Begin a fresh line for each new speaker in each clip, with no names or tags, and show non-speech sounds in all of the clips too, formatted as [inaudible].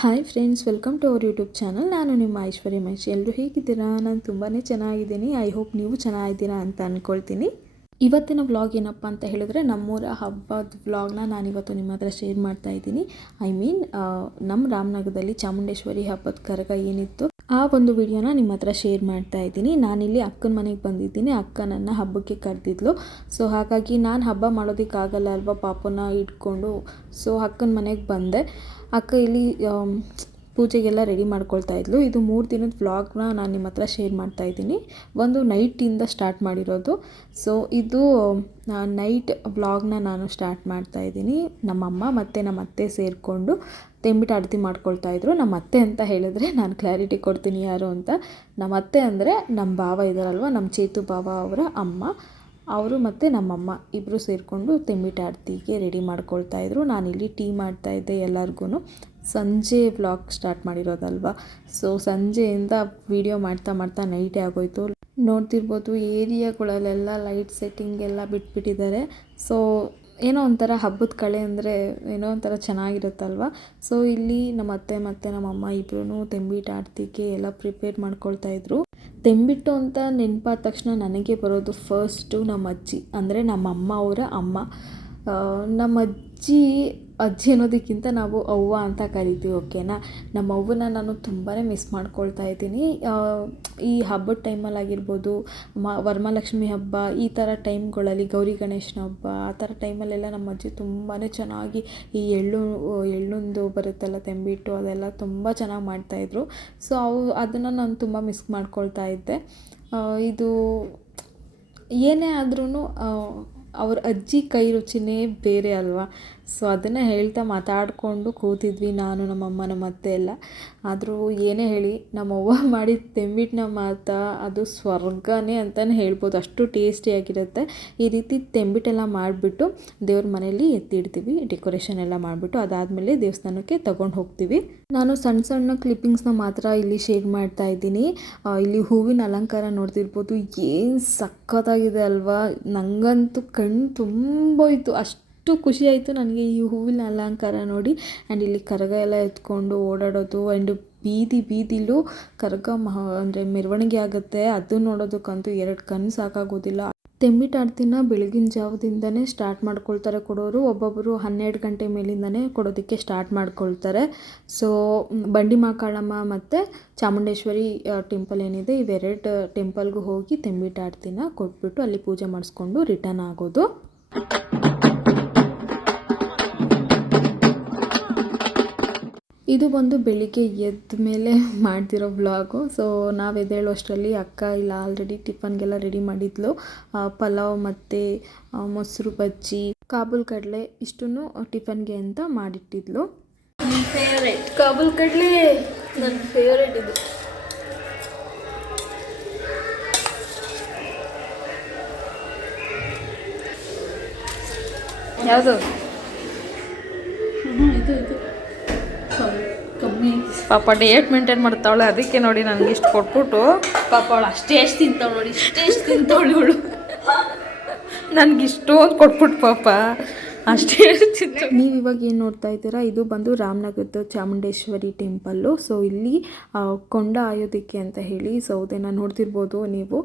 Hi friends welcome to our YouTube channel ನಾನು ನಿಮ್ಮ ಐಶ್ವರ್ಯ ಮಹೇಶ್. ಎಲ್ಲರೂ ಹೇಗಿದ್ದೀರಾ? ನಾನು ತುಂಬಾ ಚೆನ್ನಾಗಿದ್ದೀನಿ. ಐ ಹೋಪ್ ನೀವು ಚೆನ್ನಾಗಿದ್ದೀರಾ ಅಂತ ಅಂದ್ಕೊಳ್ತೀನಿ ಇವತ್ತಿನ ವ್ಲಾಗ್ ಏನಪ್ಪ ಅಂತ ಹೇಳಿದ್ರೆ, ನಮ್ಮೂರ ಹಬ್ಬದ ವ್ಲಾಗ್ನ ನಾನಿವತ್ತು ನಿಮ್ಮ ಹತ್ರ ಶೇರ್ ಮಾಡ್ತಾ ಇದ್ದೀನಿ. ಐ ಮೀನ್ ನಮ್ಮ ರಾಮನಗರದಲ್ಲಿ ಚಾಮುಂಡೇಶ್ವರಿ ಹಬ್ಬದ ಕರಗ ಏನಿತ್ತು, ಆ ಒಂದು ವಿಡಿಯೋನ ನಿಮ್ಮ ಹತ್ರ ಶೇರ್ ಮಾಡ್ತಾ ಇದ್ದೀನಿ. ನಾನಿಲ್ಲಿ ಅಕ್ಕನ ಮನೆಗೆ ಬಂದಿದ್ದೀನಿ. ಅಕ್ಕ ನನ್ನ ಹಬ್ಬಕ್ಕೆ ಕರೆದಿದ್ಲು. ಸೊ ಹಾಗಾಗಿ ನಾನು ಹಬ್ಬ ಮಾಡೋದಕ್ಕಾಗಲ್ಲ ಅಲ್ವಾ ಪಾಪನ ಇಟ್ಕೊಂಡು. ಸೊ ಅಕ್ಕನ ಮನೆಗೆ ಬಂದೆ. ಅಕ್ಕ ಇಲ್ಲಿ ಪೂಜೆಗೆಲ್ಲ ರೆಡಿ ಮಾಡ್ಕೊಳ್ತಾ ಇದ್ಲು. ಇದು ಮೂರು ದಿನದ ವ್ಲಾಗ್ನ ನಾನು ನಿಮ್ಮ ಹತ್ರ ಶೇರ್ ಮಾಡ್ತಾ ಇದ್ದೀನಿ. ಒಂದು ನೈಟಿಂದ ಸ್ಟಾರ್ಟ್ ಮಾಡಿರೋದು. ಸೊ ಇದು ನೈಟ್ ವ್ಲಾಗ್ನ ನಾನು ಸ್ಟಾರ್ಟ್ ಮಾಡ್ತಾ ಇದ್ದೀನಿ. ನಮ್ಮಮ್ಮ ಮತ್ತು ನಮ್ಮ ಅತ್ತೆ ಸೇರಿಕೊಂಡು ತೆಂಬಿಟ್ಟು ಅಡ್ತಿ ಮಾಡ್ಕೊಳ್ತಾ ಇದ್ರು. ನಮ್ಮ ಅತ್ತೆ ಅಂತ ಹೇಳಿದ್ರೆ ನಾನು ಕ್ಲಾರಿಟಿ ಕೊಡ್ತೀನಿ ಯಾರು ಅಂತ. ನಮ್ಮ ಅತ್ತೆ ಅಂದರೆ ನಮ್ಮ ಭಾವ ಇದ್ದಾರಲ್ವ ನಮ್ಮ ಚೇತು ಭಾವ ಅವರ ಅಮ್ಮ. ಅವರು ಮತ್ತು ನಮ್ಮಮ್ಮ ಇಬ್ಬರು ಸೇರಿಕೊಂಡು ತೆಮ್ಮಿಟ ಆರತಿಗೆ ರೆಡಿ ಮಾಡ್ಕೊಳ್ತಾ ಇದ್ರು. ನಾನಿಲ್ಲಿ ಟೀ ಮಾಡ್ತಾ ಇದ್ದೆ ಎಲ್ಲರಿಗೂ ಸಂಜೆ ವ್ಲಾಗ್ ಸ್ಟಾರ್ಟ್ ಮಾಡಿರೋದಲ್ವ? ಸೊ ಸಂಜೆಯಿಂದ ವಿಡಿಯೋ ಮಾಡ್ತಾ ಮಾಡ್ತಾ ನೈಟೇ ಆಗೋಯಿತು. ನೋಡ್ತಿರ್ಬೋದು ಏರಿಯಾಗಳಲ್ಲೆಲ್ಲ ಲೈಟ್ ಸೆಟ್ಟಿಂಗ್ ಎಲ್ಲ ಬಿಟ್ಬಿಟ್ಟಿದ್ದಾರೆ. ಸೊ ಏನೋ ಒಂಥರ ಹಬ್ಬದ ಕಳೆ ಅಂದರೆ ಏನೋ ಒಂಥರ ಚೆನ್ನಾಗಿರುತ್ತಲ್ವ? ಸೊ ಇಲ್ಲಿ ನಮ್ಮ ಅತ್ತೆ ಮತ್ತು ನಮ್ಮಮ್ಮ ಇಬ್ಬರೂ ತೆಂಬಿಟ್ಟು ಆಡ್ತಿಕೆ ಎಲ್ಲ ಪ್ರಿಪೇರ್ ಮಾಡ್ಕೊಳ್ತಾ ಇದ್ರು. ತೆಂಬಿಟ್ಟು ಅಂತ ನೆನಪಾದ ತಕ್ಷಣ ನನಗೆ ಬರೋದು ಫಸ್ಟು ನಮ್ಮ ಅಜ್ಜಿ, ಅಂದರೆ ನಮ್ಮ ಅಮ್ಮ ಅವರ ಅಮ್ಮ. ನಮ್ಮ ಅಜ್ಜಿ ಅಜ್ಜಿ ಅನ್ನೋದಕ್ಕಿಂತ ನಾವು ಅವ್ವ ಅಂತ ಕರಿತೀವಿ ಓಕೆನಾ ನಮ್ಮ ಅವ್ವನ ನಾನು ತುಂಬಾ ಮಿಸ್ ಮಾಡ್ಕೊಳ್ತಾ ಇದ್ದೀನಿ. ಈ ಹಬ್ಬದ ಟೈಮಲ್ಲಿ ಆಗಿರ್ಬೋದು, ಮ ವರಮಹಾಲಕ್ಷ್ಮಿ ಹಬ್ಬ, ಈ ಥರ ಟೈಮ್ಗಳಲ್ಲಿ ಗೌರಿ ಗಣೇಶನ ಹಬ್ಬ, ಆ ಥರ ಟೈಮಲ್ಲೆಲ್ಲ ನಮ್ಮ ಅಜ್ಜಿ ತುಂಬಾ ಚೆನ್ನಾಗಿ ಈ ಎಳ್ಳು, ಎಳ್ಳುಂದು ಬರುತ್ತಲ್ಲ, ತೆಂಬಿಟ್ಟು ಅದೆಲ್ಲ ತುಂಬ ಚೆನ್ನಾಗಿ ಮಾಡ್ತಾಯಿದ್ರು ಸೊ ಅವು, ಅದನ್ನು ನಾನು ತುಂಬ ಮಿಸ್ ಮಾಡ್ಕೊಳ್ತಾ ಇದ್ದೆ. ಇದು ಏನೇ ಆದ್ರೂ ಅವ್ರ ಅಜ್ಜಿ ಕೈ ರುಚಿನೇ ಬೇರೆ ಅಲ್ವಾ? ಸೊ ಅದನ್ನು ಹೇಳ್ತಾ ಮಾತಾಡಿಕೊಂಡು ಕೂತಿದ್ವಿ ನಾನು ನಮ್ಮಮ್ಮ ನಮ್ಮ ಅತ್ತೆ ಎಲ್ಲ. ಆದರೂ ಏನೇ ಹೇಳಿ, ನಮ್ಮವ್ವ [laughs] ಮಾಡಿದ ತೆಂಬಿಟ್ಟಿನ ಮಾತ್ರ ಅದು ಸ್ವರ್ಗನೇ ಅಂತಲೇ ಹೇಳ್ಬೋದು. ಅಷ್ಟು ಟೇಸ್ಟಿಯಾಗಿರುತ್ತೆ ಈ ರೀತಿ ತೆಂಬಿಟ್ಟೆಲ್ಲ ಮಾಡಿಬಿಟ್ಟು ದೇವ್ರ ಮನೆಯಲ್ಲಿ ಎತ್ತಿಡ್ತೀವಿ ಡೆಕೋರೇಷನ್ ಎಲ್ಲ ಮಾಡಿಬಿಟ್ಟು. ಅದಾದಮೇಲೆ ದೇವಸ್ಥಾನಕ್ಕೆ ತಗೊಂಡು ಹೋಗ್ತೀವಿ. ನಾನು ಸಣ್ಣ ಸಣ್ಣ ಕ್ಲಿಪ್ಪಿಂಗ್ಸ್ನ ಮಾತ್ರ ಇಲ್ಲಿ ಶೇರ್ ಮಾಡ್ತಾ ಇದ್ದೀನಿ. ಇಲ್ಲಿ ಹೂವಿನ ಅಲಂಕಾರ ನೋಡ್ತಿರ್ಬೋದು. ಏನು ಸಖತ್ತಾಗಿದೆ ಅಲ್ವಾ? ನನಗಂತೂ ಕಣ್ಣು ಇತ್ತು ಅಷ್ಟು ಖುಷಿ ಆಯಿತು ನನಗೆ ಈ ಹೂವಿನ ಅಲಂಕಾರ ನೋಡಿ. ಆ್ಯಂಡ್ ಇಲ್ಲಿ ಕರಗ ಎಲ್ಲ ಎತ್ಕೊಂಡು ಓಡಾಡೋದು ಆ್ಯಂಡ್ ಬೀದಿ ಬೀದಿಲೂ ಕರಗ ಮಹ ಅಂದರೆ ಮೆರವಣಿಗೆ ಆಗುತ್ತೆ. ಅದು ನೋಡೋದಕ್ಕಂತೂ ಎರಡು ಕಣ್ಣು ಸಾಕಾಗೋದಿಲ್ಲ. ತೆಮ್ಮಿಟಾಡ್ತಿನ ಬೆಳಗಿನ ಜಾವದಿಂದನೇ ಸ್ಟಾರ್ಟ್ ಮಾಡ್ಕೊಳ್ತಾರೆ ಕೊಡೋರು. ಒಬ್ಬೊಬ್ಬರು ಹನ್ನೆರಡು ಗಂಟೆ ಮೇಲಿಂದನೇ ಕೊಡೋದಕ್ಕೆ ಸ್ಟಾರ್ಟ್ ಮಾಡ್ಕೊಳ್ತಾರೆ. ಸೊ ಬಂಡಿ ಮಾಕಾಳಮ್ಮ ಮತ್ತು ಚಾಮುಂಡೇಶ್ವರಿ ಟೆಂಪಲ್ ಏನಿದೆ, ಇವೆರಡು ಟೆಂಪಲ್ಗೂ ಹೋಗಿ ತೆಮ್ಮಿಟಾಡ್ತಿನ ಕೊಟ್ಬಿಟ್ಟು ಅಲ್ಲಿ ಪೂಜೆ ಮಾಡಿಸ್ಕೊಂಡು ರಿಟರ್ನ್ ಆಗೋದು. ಇದು ಬಂದು ಬೆಳಿಗ್ಗೆ ಎದ್ದ ಮೇಲೆ [laughs] ಮಾಡ್ತಿರೋ ವ್ಲಾಗು. ಸೊ ನಾವು ಎದ್ದೇಳೋ ಅಷ್ಟರಲ್ಲಿ ಅಕ್ಕ ಇಲ್ಲ ಆಲ್ರೆಡಿ ಟಿಫನ್ಗೆಲ್ಲ ರೆಡಿ ಮಾಡಿದ್ಲು. ಪಲಾವ್ ಮತ್ತು ಮೊಸರು ಬಜ್ಜಿ ಕಾಬೂಲ್ ಕಡಲೆ ಇಷ್ಟನ್ನು ಟಿಫನ್ಗೆ ಅಂತ ಮಾಡಿಟ್ಟಿದ್ಲು.
ಫೇವ್ರೆಟ್ ಕಾಬೂಲ್ ಕಡಲೆ ನನ್ನ ಫೇವ್ರೆಟ್ ಇದು.
ಯಾವುದು?
ಇದು ಇದು.
ಪಾಪ ಡೇಟ್ ಮೇಂಟೈನ್ ಮಾಡ್ತಾವಳೆ, ಅದಕ್ಕೆ ನೋಡಿ ನನಗೆ ಇಷ್ಟು ಕೊಟ್ಬಿಟ್ಟು
ಪಾಪ ಅವಳು ಅಷ್ಟೇ ಎಷ್ಟು ತಿಂತಾವಳು ನೋಡಿ, ಇಷ್ಟೇ ಎಷ್ಟು ತಿಂತಾವಳು ಇವಳು
ನನಗೆ ಇಷ್ಟೊಂದು ಕೊಟ್ಬಿಟ್ಟು ಪಾಪ, ಅಷ್ಟೇ ನೀವು ಇವಾಗ ಏನು ನೋಡ್ತಾ ಇದ್ದೀರಾ? ಇದು ಬಂದು ರಾಮನಗರದ ಚಾಮುಂಡೇಶ್ವರಿ ಟೆಂಪಲ್ಲು ಸೊ ಇಲ್ಲಿ ಕೊಂಡ ಆಯೋದಕ್ಕೆ ಅಂತ ಹೇಳಿ ಸೌದೆನ ನೋಡ್ತಿರ್ಬೋದು ನೀವು.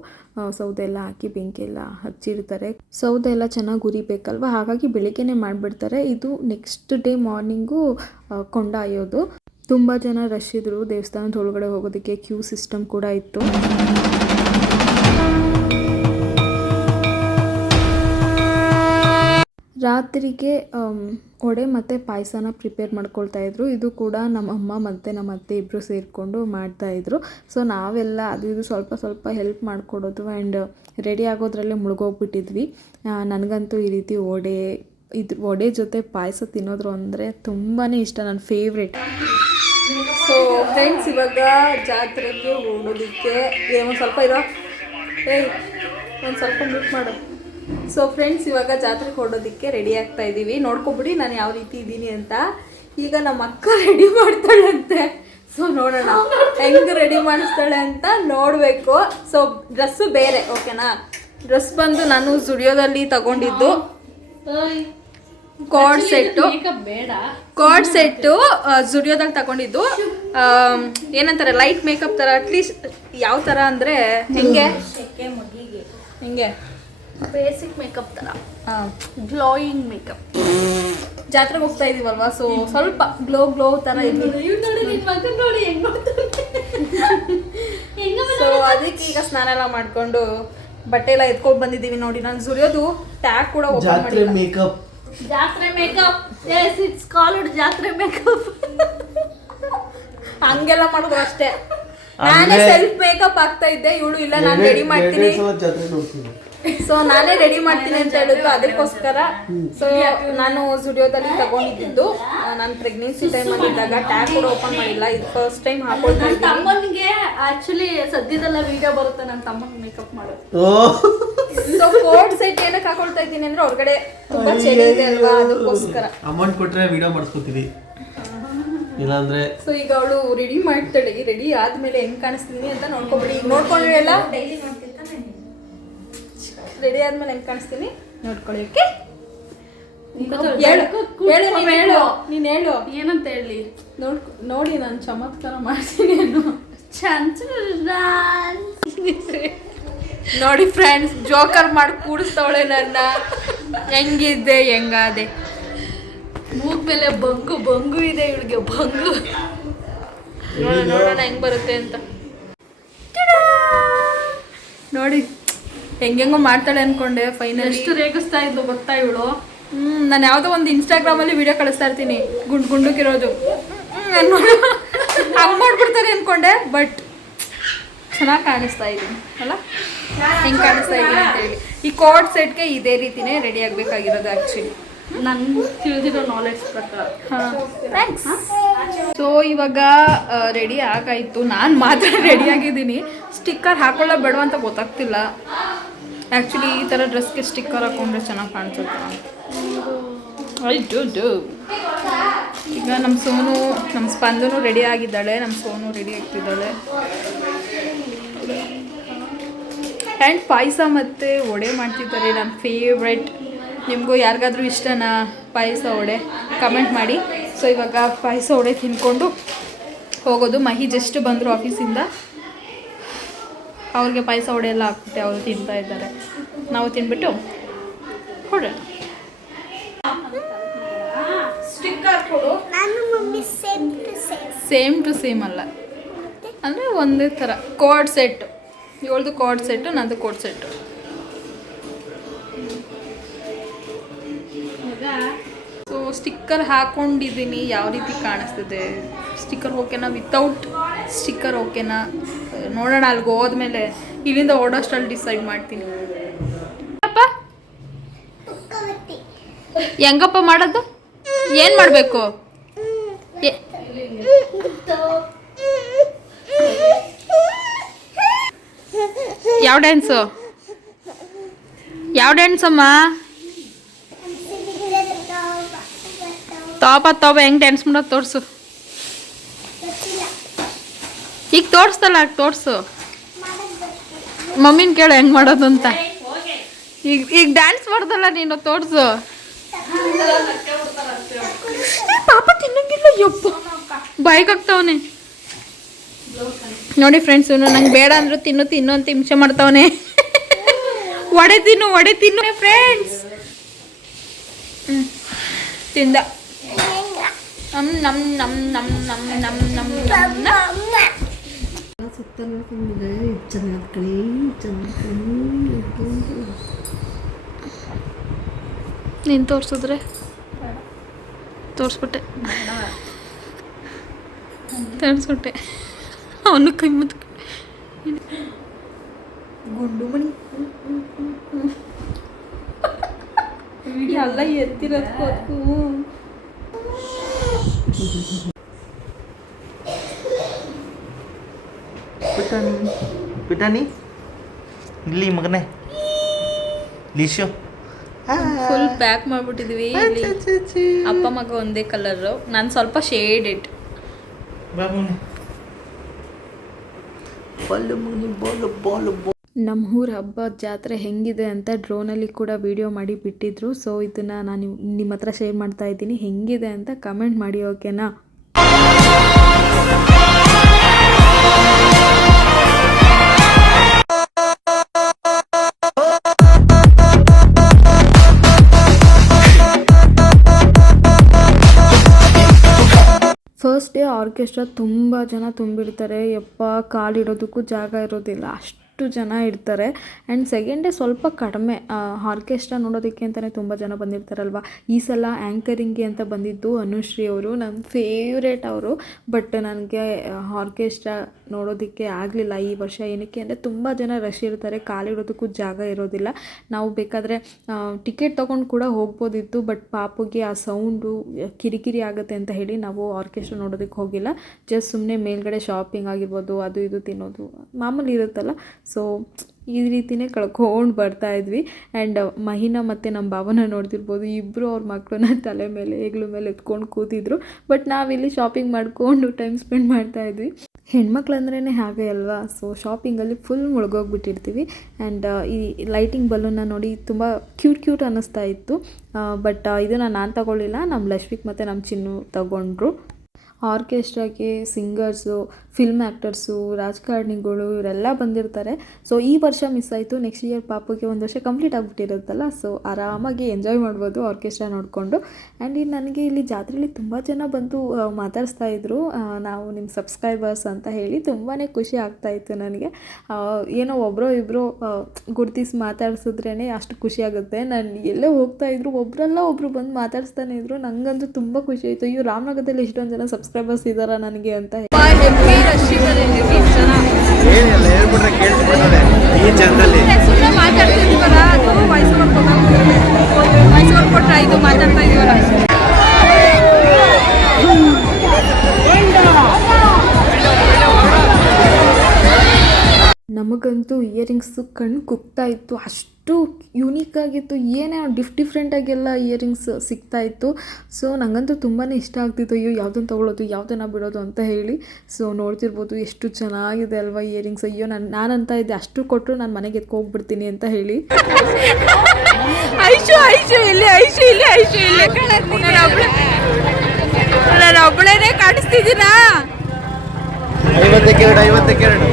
ಸೌದೆ ಎಲ್ಲ ಹಾಕಿ ಬೆಂಕಿ ಎಲ್ಲ ಹಚ್ಚಿರ್ತಾರೆ. ಸೌದೆ ಎಲ್ಲ ಚೆನ್ನಾಗಿ ಉರಿಬೇಕಲ್ವ? ಹಾಗಾಗಿ ಬೆಳಿಗ್ಗೆನೆ ಮಾಡಿಬಿಡ್ತಾರೆ. ಇದು ನೆಕ್ಸ್ಟ್ ಡೇ ಮಾರ್ನಿಂಗು ಕೊಂಡ ಆಯೋದು. ತುಂಬ ಜನ ರಶ್ ಇದ್ರು. ದೇವಸ್ಥಾನದ ಒಳಗಡೆ ಹೋಗೋದಕ್ಕೆ ಕ್ಯೂ ಸಿಸ್ಟಮ್ ಕೂಡ ಇತ್ತು. ರಾತ್ರಿಗೆ ಒಡೆ ಮತ್ತು ಪಾಯಸನ ಪ್ರಿಪೇರ್ ಮಾಡ್ಕೊಳ್ತಾ ಇದ್ರು. ಇದು ಕೂಡ ನಮ್ಮ ಅಮ್ಮ ಮತ್ತು ನಮ್ಮ ಅತ್ತೆ ಇಬ್ಬರು ಸೇರಿಕೊಂಡು ಮಾಡ್ತಾಯಿದ್ರು ಸೊ ನಾವೆಲ್ಲ ಅದು ಇದು ಸ್ವಲ್ಪ ಸ್ವಲ್ಪ ಹೆಲ್ಪ್ ಮಾಡಿಕೊಡೋದು ಆ್ಯಂಡ್ ರೆಡಿ ಆಗೋದ್ರಲ್ಲೇ ಮುಳುಗೋಗ್ಬಿಟ್ಟಿದ್ವಿ. ನನಗಂತೂ ಈ ರೀತಿ ವಡೆ ಇದು ವಡೆ ಜೊತೆ ಪಾಯಸ ತಿನ್ನೋದ್ರು ಅಂದರೆ ತುಂಬಾ ಇಷ್ಟ ನನ್ನ ಫೇವ್ರೆಟ್
ಸೊ ಫ್ರೆಂಡ್ಸ್ ಇವಾಗ ಜಾತ್ರೆಗೆ ಓಡೋದಕ್ಕೆ ಒಂದು ಸ್ವಲ್ಪ ಇರೋ? ಏಯ್ ಒಂದು ಸ್ವಲ್ಪ ಮೀಟ್ ಮಾಡು. ಸೊ ಫ್ರೆಂಡ್ಸ್ ಇವಾಗ ಜಾತ್ರೆಗೆ ಹೊಡೋದಕ್ಕೆ ರೆಡಿ ಆಗ್ತಾ ಇದ್ದೀವಿ ನೋಡ್ಕೊಬಿಡಿ, ನಾನು ಯಾವ ರೀತಿ ಇದ್ದೀನಿ ಅಂತ. ಈಗ ನಮ್ಮ ಅಕ್ಕ [laughs] ರೆಡಿ ಮಾಡ್ತಾಳಂತೆ. ಸೊ ನೋಡೋಣ. ಹೆಂಗೆ ರೆಡಿ ಮಾಡಿಸ್ತಾಳೆ ಅಂತ ನೋಡಬೇಕು. ಸೊ ಡ್ರೆಸ್ಸು ಬೇರೆ ಓಕೆನಾ ಡ್ರೆಸ್ ಬಂದು ನಾನು ಜುಡಿಯೋದಲ್ಲಿ ತಗೊಂಡಿದ್ದು. ಕೋಡ್ ಸೆಟ್ಟು ಕಾರ್ಡ್ ಸೆಟ್ಟು ಜುಡಿಯೋದಲ್ಲಿ ತಗೊಂಡಿದ್ದು. ಏನಂತಾರೆ ಲೈಟ್ ಮೇಕಪ್ ತರ ಅಟ್ಲೀಸ್ಟ್ ಯಾವ ತರ ಅಂದ್ರೆ ಹೆಂಗೆ? ಹೆಂಗೆ?
ಬೇಸಿಕ್ ಮೇಕಪ್ ತರ. ಗ್ಲೋಯಿಂಗ್ ಮೇಕಪ್
ಜಾತ್ರೆಗೆ ಹೋಗ್ತಾ ಇದೀವಲ್ವಾ? ಸೊ ಸ್ವಲ್ಪ ಗ್ಲೋ ಗ್ಲೋ
ಹೆಂಗ
ಸೊ ಅದಕ್ಕೆ ಈಗ ಸ್ನಾನ ಎಲ್ಲ ಮಾಡ್ಕೊಂಡು ಬಟ್ಟೆ ಎಲ್ಲ ಎತ್ಕೊಂಡು ಬಂದಿದ್ದೀವಿ ನೋಡಿ. ನಾನು ಸುರಿಯೋದು ಟ್ಯಾಗ್ ಕೂಡ ಓಪನ್
ಜಾತ್ರೆ ಮೇಕಪ್
ಜಾತ್ರೆ ಮೇಕಪ್ ಎಸ್ ಇಟ್ಸ್ ಕಾಲ್ಡ್ ಜಾತ್ರೆ ಮೇಕಪ್
ಹಂಗೆಲ್ಲ ಮಾಡಿದ್ರು ಅಷ್ಟೇ. ನಾನೇ ಸೆಲ್ಫ್ ಮೇಕಪ್ ಆಗ್ತಾ ಇದ್ದೆ. ಇವಳು ಇಲ್ಲ ನಾನು ರೆಡಿ ಮಾಡ್ತೀನಿ. ಸೊ ನಾನೇ ರೆಡಿ ಮಾಡ್ತೀನಿ ಅಂತ ಹೇಳಿದ್ರು ಅದಕ್ಕೋಸ್ಕರ ಸೊ ನಾನು ಸ್ಟುಡಿಯೋದಲ್ಲಿ ತಗೊಂಡಿದ್ದು. ನಾನು ಪ್ರೆಗ್ನೆನ್ಸಿ ಟೈಮಲ್ಲಿ ಇದ್ದಾಗ ಟ್ಯಾಗ್ ಕೂಡ ಓಪನ್ ಮಾಡಿಲ್ಲ. ಇದು ಫಸ್ಟ್ ಟೈಮ್ ಹಾಕೊಂಡು
ನನ್ನ ತಮ್ಮನಿಗೆ ಆಕ್ಚುಲಿ ಸದ್ಯದಲ್ಲ ವಿಡಿಯೋ ಬರುತ್ತೆ. ನನ್ನ ತಮ್ಮನ ಮೇಕಪ್ ಮಾಡೋದು.
ಸೊ ಕೋರ್ಟ್ ಸೆಟ್ ಏನಕ್ಕೆ ಹಾಕೊಳ್ತಾ ಇದ್ದೀನಿ ಅಂದ್ರೆ ಹೊರಗಡೆ ತುಂಬಾ ಚೆನ್ನಾಗಿದೆ ಇದೆ ಅಲ್ವಾ? ಅದಕ್ಕೋಸ್ಕರ.
ಅಮೌಂಟ್ ಕೊಟ್ರೆ ವಿಡಿಯೋ ಮಾಡಿಸ್ಕೊತೀವಿ. ಇಲ್ಲಾಂದ್ರೆ
ಸೊ ಈಗ ಅವಳು ರೆಡಿ ಮಾಡ್ತಾಳೆ. ರೆಡಿ ಆದ್ಮೇಲೆ ಹೆಂಗ್ ಕಾಣಿಸ್ತೀನಿ ಅಂತ ನೋಡ್ಕೊಬಿಡಿ. ಈಗ ನೋಡ್ಕೊಂಡ್ರಿ ಎಲ್ಲ? ರೆಡಿ ಆದ್ಮೇಲೆ ಹೆಂಗ್ ಕಾಣಿಸ್ತೀನಿ? ನೋಡ್ಕೊಳ್ಳಿ ಓಕೆ ಹೇಳು. ಹೇಳು. ನೀನ್ ಹೇಳು. ನೀನ್ ಹೇಳು.
ಏನಂತ ಹೇಳಿ?
ನೋಡ್ ನೋಡಿ ನಾನು ಚಮತ್ಕಾರ ಮಾಡ್ತೀನಿ ಅನ್ನೋ. ನೋಡಿ ಫ್ರೆಂಡ್ಸ್ ಜೋಕರ್ ಮಾಡಿ ಕೂಡಿಸ್ತವಳೆ ನನ್ನ. ಹೆಂಗಿದ್ದೆ ಹೆಂಗಾದೆ?
ಮೂಗ್ ಮೇಲೆ ಬಂಗು ಬಂಗು ಇದೆ ಇವಳಿಗೆ ಬಂಗು.
ನೋಡೋಣ ನೋಡೋಣ ಹೆಂಗ್ ಬರುತ್ತೆ ಅಂತ! ನೋಡಿ ಹೆಂಗೆಂಗೋ ಮಾಡ್ತಾಳೆ ಅನ್ಕೊಂಡೆ ಫೈನಲ್
ಎಷ್ಟು ರೇಗಿಸ್ತಾ ಇದ್ಲು ಗೊತ್ತಾ ಇವಳು?
ಹ್ಮ್ ನಾನು ಯಾವುದೋ ಒಂದು ಇನ್ಸ್ಟಾಗ್ರಾಮಲ್ಲಿ ವಿಡಿಯೋ ಕಳಿಸ್ತಾ ಇರ್ತೀನಿ ಗುಂಡ್ ಗುಂಡುಕಿರೋದು. ಹಂಗ್ ಮಾಡ್ಬಿಡ್ತಾರೆ ಅನ್ಕೊಂಡೆ ಬಟ್ ಚೆನ್ನಾಗಿ ಕಾಣಿಸ್ತಾ ಇದ್ದೀನಿ ಅಲ್ಲ? ಹೆಂಗೆ ಕಾಣಿಸ್ತಾ ಇದ್ದೀನಿ ಅಂತ ಹೇಳಿ. ಈ ಕೋಡ್ ಸೆಟ್ಗೆ ಇದೇ ರೀತಿನೇ ರೆಡಿ ಆಗಬೇಕಾಗಿರೋದು ಆ್ಯಕ್ಚುಲಿ
ನನ್ ತಿಳಿದಿರೋ ನಾಲೆಡ್ಜ್ ಪ್ರಕಾರ.
ಥ್ಯಾಂಕ್ಸ್ ಸೊ ಇವಾಗ ರೆಡಿ ಆಗಾಯ್ತು. ನಾನು ಮಾತ್ರ [laughs] ರೆಡಿ ಆಗಿದ್ದೀನಿ. ಸ್ಟಿಕ್ಕರ್ ಹಾಕೊಳ್ಳೋ ಬೇಡ ಅಂತ ಗೊತ್ತಾಗ್ತಿಲ್ಲ. ಆ್ಯಕ್ಚುಲಿ ಈ ಥರ ಡ್ರೆಸ್ಗೆ ಸ್ಟಿಕ್ಕರ್ ಹಾಕೊಂಡ್ರೆ ಚೆನ್ನಾಗಿ ಕಾಣಿಸುತ್ತೆ? ಐ ಡು ಈಗ ನಮ್ಮ ಸೋನು ನಮ್ಮ ಸ್ಪಂದನು ರೆಡಿ ಆಗಿದ್ದಾಳೆ. ನಮ್ಮ ಸೋನು ರೆಡಿ ಆಗ್ತಿದ್ದಾಳೆ. ಆ್ಯಂಡ್ ಪಾಯಸ ಮತ್ತು ವಡೆ ಮಾಡ್ತಿದ್ದಾರೆ. ನನ್ನ ಫೇವ್ರೆಟ್ ನಿಮಗೂ ಯಾರಿಗಾದರೂ ಇಷ್ಟನಾ ಪಾಯಸ ವಡೆ ಕಮೆಂಟ್ ಮಾಡಿ. ಸೊ ಇವಾಗ ಪಾಯಸ ವಡೆ ತಿನ್ಕೊಂಡು ಹೋಗೋದು. ಮಹಿ ಜಸ್ಟ್ ಬಂದರು ಆಫೀಸಿಂದ ಅವ್ರಿಗೆ ಪಾಯಸ ವಡೆ ಎಲ್ಲ ಹಾಕ್ಬಿಟ್ಟೆ ಅವರು ತಿಂತಾ ಇದ್ದಾರೆ. ನಾವು ತಿನ್ಬಿಟ್ಟು ಹೊಡೋಣ ಕೊಡು. ಸೇಮ್ ಟು ಸೇಮ್ ಅಲ್ಲ. ಅಂದರೆ ಒಂದೇ ಥರ ಕೋಡ್ ಸೆಟ್ ಇವಳ್ದು ಕೋಡ್ ಸೆಟ್ಟು ನಂದು ಕೋಡ್ ಸೆಟ್ಟು ಸೊ ಸ್ಟಿಕ್ಕರ್ ಹಾಕೊಂಡಿದ್ದೀನಿ. ಯಾವ ರೀತಿ ಕಾಣಿಸ್ತದೆ? ಸ್ಟಿಕ್ಕರ್ ಓಕೆನಾ ವಿತೌಟ್ ಸ್ಟಿಕ್ಕರ್ ಓಕೆನಾ ನೋಡೋಣ, ಅಲ್ಲಿಗೆ ಹೋದ್ಮೇಲೆ ಇಲ್ಲಿಂದ ಓಡೋಷ್ಟಲ್ಲಿ ಡಿಸೈಡ್ ಮಾಡ್ತೀನಿ. ಹೆಂಗಪ್ಪ ಮಾಡೋದು? ಏನು ಮಾಡಬೇಕು? ಯಾವ ಡ್ಯಾನ್ಸು ಯಾವ ಡ್ಯಾನ್ಸ್ ತೋಪ ತಾವ ಹೆಂಗ್ ಡ್ಯಾನ್ಸ್ ಮಾಡೋದು ತೋರ್ಸು. ಈಗ ತೋರಿಸ್ತಲ್ಲ ತೋರ್ಸು. ಮಮ್ಮಿನ ಕೇಳು ಹೆಂಗ್ ಮಾಡೋದು ಅಂತ. ಈಗ ಈಗ ಡ್ಯಾನ್ಸ್ ಮಾಡ್ದಲ್ಲ ನೀನು, ತೋರ್ಸು. ಪಾಪ ತಿನ್ನಂಗಿಲ್ಲ, ಯಪ್ಪ. ಬೈಕ್ ಹಾಕ್ತಾವನೆ ನೋಡಿ ಫ್ರೆಂಡ್ಸ್ ಇವನು ನಂಗೆ ಬೇಡ ಅಂದ್ರು ತಿನ್ನು ತಿನ್ನು ಅಂತ ಹಿಂಸೆ ಮಾಡ್ತಾವನೆ. [laughs] ಒಡೆ ತಿನ್ನು ಒಡೆ ತಿನ್ನು ಫ್ರೆಂಡ್ಸ್ ತಿಂದ. ನಮ್ ನಮ್ ನಮ್ ನಮ್ ನಮ್ ನಮ್ ನಮ್ ನಮ್ ನಮ್. ನೀನು ತೋರಿಸಿದ್ರೆ? ತೋರಿಸ್ಬಿಟ್ಟೆ. ತೋರಿಸ್ಬಿಟ್ಟೆ. ಅವನು ಕೈ ಮುತ್ ಗುಂಡು ಮಣಿ. ಎಲ್ಲ ಎತ್ತಿರೋದಕ್ಕೂ
ಪಿಟಾನಿ ಪಿಟಾನಿ ಇಲ್ಲಿ ಮಗನೇ. ಲೀಶು
ಫುಲ್ ಪ್ಯಾಕ್ ಮಾಡ್ಬಿಟ್ಟಿದೀವಿ ಅಪ್ಪ ಮಗ ಒಂದೇ ಕಲರ್ ನಾನು ಸ್ವಲ್ಪ ಶೇಡ್ ಇಟ್
ಬಾಬು ಬಾಲು ಮಗನಿ ಬಾಲು ಬಾಲು.
ನಮ್ಮ ಊರ ಹಬ್ಬದ ಜಾತ್ರೆ ಹೆಂಗಿದೆ ಅಂತ ಡ್ರೋನಲ್ಲಿ ಕೂಡ ವಿಡಿಯೋ ಮಾಡಿ ಬಿಟ್ಟಿದ್ರು. ಸೊ ಇದನ್ನು ನಾನು ನಿಮ್ಮ ಹತ್ರ ಶೇರ್ ಮಾಡ್ತಾ ಇದ್ದೀನಿ. ಹೆಂಗಿದೆ ಅಂತ ಕಮೆಂಟ್ ಮಾಡಿ ಓಕೆನಾ ಫಸ್ಟ್ ಡೇ ಆರ್ಕೆಸ್ಟ್ರಾ ತುಂಬ ಜನ ತುಂಬಿರ್ತಾರೆ. ಯಪ್ಪ ಕಾಲಿಡೋದಕ್ಕೂ ಜಾಗ ಇರೋದಿಲ್ಲ. ಅಷ್ಟು ಜನ ಇರ್ತಾರೆ. ಆ್ಯಂಡ್ ಸೆಕೆಂಡ್ ಡೇ ಸ್ವಲ್ಪ ಕಡಿಮೆ ಆರ್ಕೆಸ್ಟ್ರಾ ನೋಡೋದಕ್ಕೆ ಅಂತಲೇ ತುಂಬ ಜನ ಬಂದಿರ್ತಾರಲ್ವ? ಈ ಸಲ ಆ್ಯಂಕರಿಂಗ್ಗೆ ಅಂತ ಬಂದಿದ್ದು ಅನುಶ್ರೀ ಅವರು ನನ್ನ ಫೇವ್ರೇಟ್ ಅವರು. ಬಟ್ ನನಗೆ ಆರ್ಕೆಸ್ಟ್ರಾ ನೋಡೋದಕ್ಕೆ ಆಗಲಿಲ್ಲ ಈ ವರ್ಷ. ಏನಕ್ಕೆ ಅಂದರೆ ತುಂಬ ಜನ ರಶ್ ಇರ್ತಾರೆ ಕಾಲಿಡೋದಕ್ಕೂ ಜಾಗ ಇರೋದಿಲ್ಲ. ನಾವು ಬೇಕಾದರೆ ಟಿಕೆಟ್ ತೊಗೊಂಡು ಕೂಡ ಹೋಗ್ಬೋದಿತ್ತು. ಬಟ್ ಪಾಪುಗೆ ಆ ಸೌಂಡು ಕಿರಿಕಿರಿ ಆಗುತ್ತೆ ಅಂತ ಹೇಳಿ ನಾವು ಆರ್ಕೆಸ್ಟ್ರಾ ನೋಡೋದಕ್ಕೆ ಹೋಗಿಲ್ಲ. ಜಸ್ಟ್ ಸುಮ್ಮನೆ ಮೇಲ್ಗಡೆ ಶಾಪಿಂಗ್ ಆಗಿರ್ಬೋದು, ಅದು ಇದು ತಿನ್ನೋದು, ಮಾಮೂಲಿ ಇರುತ್ತಲ್ಲ. ಸೊ ಈ ರೀತಿನೇ ಕಳ್ಕೊಂಡು ಬರ್ತಾ ಇದ್ವಿ. ಆ್ಯಂಡ್ ಮಹಿನ ಮತ್ತು ನಮ್ಮ ಭಾವನ ನೋಡ್ತಿರ್ಬೋದು ಇಬ್ಬರು ಅವ್ರ ಮಕ್ಕಳನ್ನ ತಲೆ ಮೇಲೆ, ಹೆಗ್ಲ ಮೇಲೆ ಎತ್ಕೊಂಡು ಕೂತಿದ್ರು. ಬಟ್ ನಾವಿಲ್ಲಿ ಶಾಪಿಂಗ್ ಮಾಡಿಕೊಂಡು ಟೈಮ್ ಸ್ಪೆಂಡ್ ಮಾಡ್ತಾ ಇದ್ವಿ. ಹೆಣ್ಮಕ್ಳು ಅಂದ್ರೇ ಹಾಗೆ ಅಲ್ವಾ? ಸೊ ಶಾಪಿಂಗಲ್ಲಿ ಫುಲ್ ಮುಳುಗೋಗ್ಬಿಟ್ಟಿರ್ತೀವಿ. ಆ್ಯಂಡ್ ಈ ಲೈಟಿಂಗ್ ಬಲೂನ್ನ ನೋಡಿ ತುಂಬ ಕ್ಯೂಟ್ ಕ್ಯೂಟ್ ಅನ್ನಿಸ್ತಾ ಇತ್ತು. ಬಟ್ ಇದನ್ನು ನಾನು ತಗೊಳ್ಳಿಲ್ಲ. ನಮ್ಮ ಲಶ್ವಿಕ್ ಮತ್ತು ನಮ್ಮ ಚಿನ್ನು ತಗೊಂಡ್ರು. ಆರ್ಕೆಸ್ಟ್ರಾಗೆ ಸಿಂಗರ್ಸು, ಫಿಲ್ಮ್ ಆ್ಯಕ್ಟರ್ಸು, ರಾಜಕಾರಣಿಗಳು ಇವರೆಲ್ಲ ಬಂದಿರ್ತಾರೆ. ಸೊ ಈ ವರ್ಷ ಮಿಸ್ ಆಯಿತು. ನೆಕ್ಸ್ಟ್ ಇಯರ್ ಪಾಪುಗೆ ಒಂದು ವರ್ಷ ಕಂಪ್ಲೀಟ್ ಆಗಿಬಿಟ್ಟಿರುತ್ತಲ್ಲ. ಸೊ ಆರಾಮಾಗಿ ಎಂಜಾಯ್ ಮಾಡ್ಬೋದು ಆರ್ಕೆಸ್ಟ್ರಾ ನೋಡಿಕೊಂಡು. ಆ್ಯಂಡ್ ಇಲ್ಲಿ ನನಗೆ ಇಲ್ಲಿ ಜಾತ್ರೆಯಲ್ಲಿ ತುಂಬ ಜನ ಬಂದು ಮಾತಾಡಿಸ್ತಾ ಇದ್ರು. ನಾವು ನಿಮ್ಮ ಸಬ್ಸ್ಕ್ರೈಬರ್ಸ್ ಅಂತ ಹೇಳಿ ತುಂಬಾ ಖುಷಿ ಆಗ್ತಾ ಇತ್ತು ನನಗೆ. ಏನೋ ಒಬ್ಬರೋ ಇಬ್ಬರು ಗುರ್ತಿಸಿ ಮಾತಾಡ್ಸಿದ್ರೇ ಅಷ್ಟು ಖುಷಿ ಆಗುತ್ತೆ. ನಾನು ಎಲ್ಲೇ ಹೋಗ್ತಾ ಇದ್ರು ಒಬ್ಬರಲ್ಲ ಒಬ್ಬರು ಬಂದು ಮಾತಾಡಿಸ್ತಾನೆ ಇದ್ರು. ನನಗಂತೂ ತುಂಬ ಖುಷಿ ಆಯಿತು. ಅಯ್ಯೋ, ರಾಮನಗರದಲ್ಲಿ ಇಷ್ಟೊಂದು ಜನ ಜನ ಸಬ್ಸ್ಕ್ರೈಬರ್ಸ್ ಇದಾರ ನನಗೆ ಅಂತ
ಈ
ನಮಗಂತೂ ಇಯರಿಂಗ್ಸ್ ಕಣ್ಣು ಕುಕ್ತಾ ಇತ್ತು ಅಷ್ಟು ಯೂನಿಕ್ ಆಗಿತ್ತು. ಏನೇ ಡಿಫ್ ಡಿಫ್ರೆಂಟಾಗೆಲ್ಲ ಇಯರಿಂಗ್ಸ್ ಸಿಗ್ತಾ ಇತ್ತು. ಸೊ ನನಗಂತೂ ತುಂಬಾ ಇಷ್ಟ ಆಗ್ತಿತ್ತು. ಅಯ್ಯೋ ಯಾವುದನ್ನು ತೊಗೊಳೋದು ಯಾವುದನ್ನು ಬಿಡೋದು ಅಂತ ಹೇಳಿ. ಸೊ ನೋಡ್ತಿರ್ಬೋದು ಎಷ್ಟು ಚೆನ್ನಾಗಿದೆ ಅಲ್ವಾ ಇಯರಿಂಗ್ಸ್ ಅಯ್ಯೋ ನಾನು ನಾನಂತ ಇದ್ದೆ ಅಷ್ಟು ಕೊಟ್ಟರು ನಾನು ಮನೆಗೆ ಎತ್ಕೊ ಹೋಗ್ಬಿಡ್ತೀನಿ ಅಂತ ಹೇಳಿ.
ಐಶು ಐಶು ಇಲ್ಲಿ ಐಶು ಇಲ್ಲಿ ಐಶು ಇಲ್ಲಿ. ನಾನು ಒಬ್ಬಳೇನೆ ಕಾಣಿಸ್ತಿದ್ದೀರಾ?
ಐವತ್ತಕ್ಕೆ ಎರಡು ಐವತ್ತಕ್ಕೆ ಎರಡು.